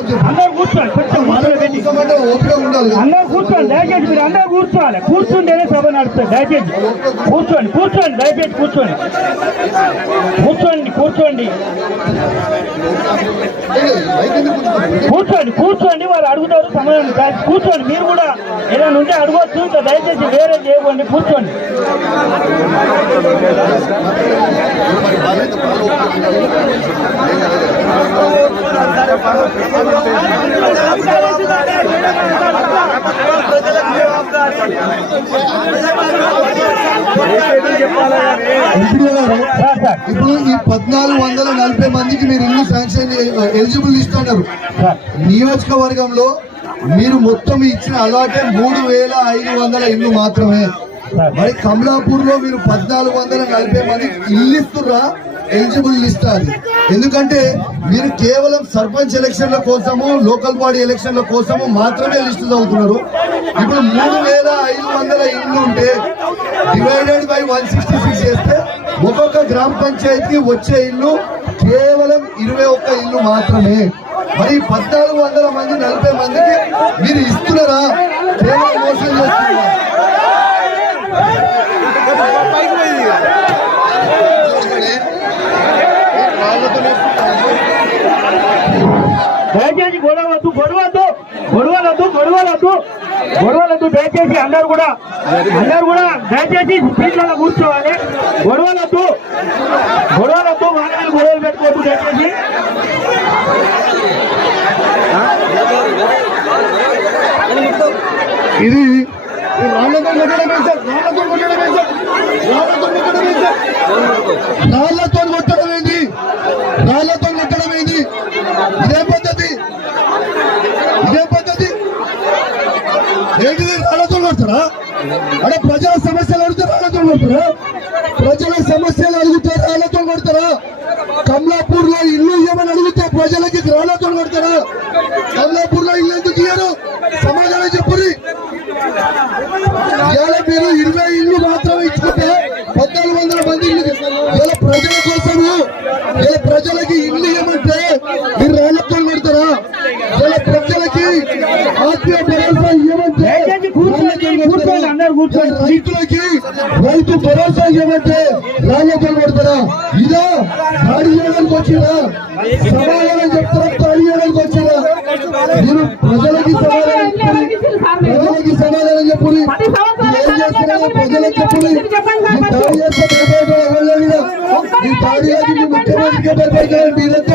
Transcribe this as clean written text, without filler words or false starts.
అందరూ కూర్చోండి, కొంచెం అందరూ కూర్చోండి. దయచేసి మీరు అందరూ కూర్చోవాలి. కూర్చుంటేనే సభ నడుస్తుంది. దయచేసి కూర్చోండి, కూర్చోండి, దయచేసి కూర్చోండి, కూర్చోండి, కూర్చోండి, కూర్చోండి, కూర్చోండి. వాళ్ళు అడుగుతారు సమయం. కూర్చోండి, మీరు కూడా ఏదైనా ఉంటే అడగవచ్చు. దయచేసి వేరే చేయకండి, కూర్చోండి. ఇప్పుడు ఈ 1440 మందికి మీరు ఇల్లు శాంక్షన్ ఎలిజిబుల్ లిస్ట్ అన్నారు. నియోజకవర్గంలో మీరు మొత్తం ఇచ్చిన అలాగే 3500 ఇల్లు మాత్రమే. మరి కమలాపూర్ లో మీరు 1440 మందికి ఇల్లు ఇస్తున్నా ఎలిజిబుల్ లిస్ట్ అది. ఎందుకంటే మీరు కేవలం సర్పంచ్ ఎలక్షన్ల కోసము, లోకల్ బాడీ ఎలక్షన్ల కోసము మాత్రమే లిస్టు చదువుతున్నారు. ఇప్పుడు 3500 ఇల్లు ఉంటే డివైడెడ్ బై 166 చేస్తే ఒక్కొక్క గ్రామ పంచాయతీకి వచ్చే ఇల్లు కేవలం 21 ఇల్లు మాత్రమే. మరి 1440 మంది 40 మందికి మీరు ఇస్తున్నారా? కేవలం మోసం చేస్తున్నారా? దయచేసి గొడవద్దు, గొడవద్దు, గొడవలద్దు, గొడవలద్దు, గొడవలద్దు. దయచేసి అందరు కూడా దయచేసి సీట్లలో కూర్చోవాలి. గొడవలద్దు, గొడవలద్దు, వాళ్ళని గొడవలు పెట్టుకోవద్దు. దయచేసి ఇది రాళ్లతో కొట్టడమే సార్, రాళ్లతో కొట్టడమే సార్, రాళ్లతో కొట్టడమే సార్, రాళ్లతో కొట్టడమేంటి, రాళ్లతో కొట్టడమేంటి? ఇదే పద్ధతి, ఇదే పద్ధతి ఏంటిది? రాళ్లతో కొడతారా? అంటే ప్రజల సమస్యలు అడిగితే రాళ్లతో కొడతారా? ప్రజల సమస్యలు అడిగితే రాళ్లతో కొడతారా? కమలాపూర్ లో ఇల్లు ఇవ్వమని అడిగితే ప్రజలకి రాళ్లతో కొడతారా? కమలాపూర్ లో ఇల్లు ఎందుకు ఇయ్యారు? సమాధానం చెప్పురి. ఇవాళ మీరు 20 ఇల్లు మాత్రమే ఇచ్చుకుంటే 1400 మంది ఇల్లు ఇలా ప్రజల కోసము, ఇలా ప్రజలకి ఇల్లు ఇవ్వమంటే మీరు రాళ్లతో కొడతారా? ఇలా ప్రజలకి ఆత్మీయ భరోసా ఇవ్వమంటే రైతులకి రైతు భరోసా ఇవ్వమంటే రాళ్లతో కొడతారా? ఇదా దాడి చేయడానికి వచ్చినా? సమాధానం చెప్తారా? దాడి చేయడానికి వచ్చినా? మీరు ప్రజలకి సమాధానం ప్రజలకి సమాధానం చెప్పుని. ఏం చేస్తున్నారో ప్రజలకు చెప్పుని. ఈ దాడి చేస్తే భయపడతారు. ఎవరి మీద ఈ దాడి ముఖ్యమంత్రికి భయపడతారు.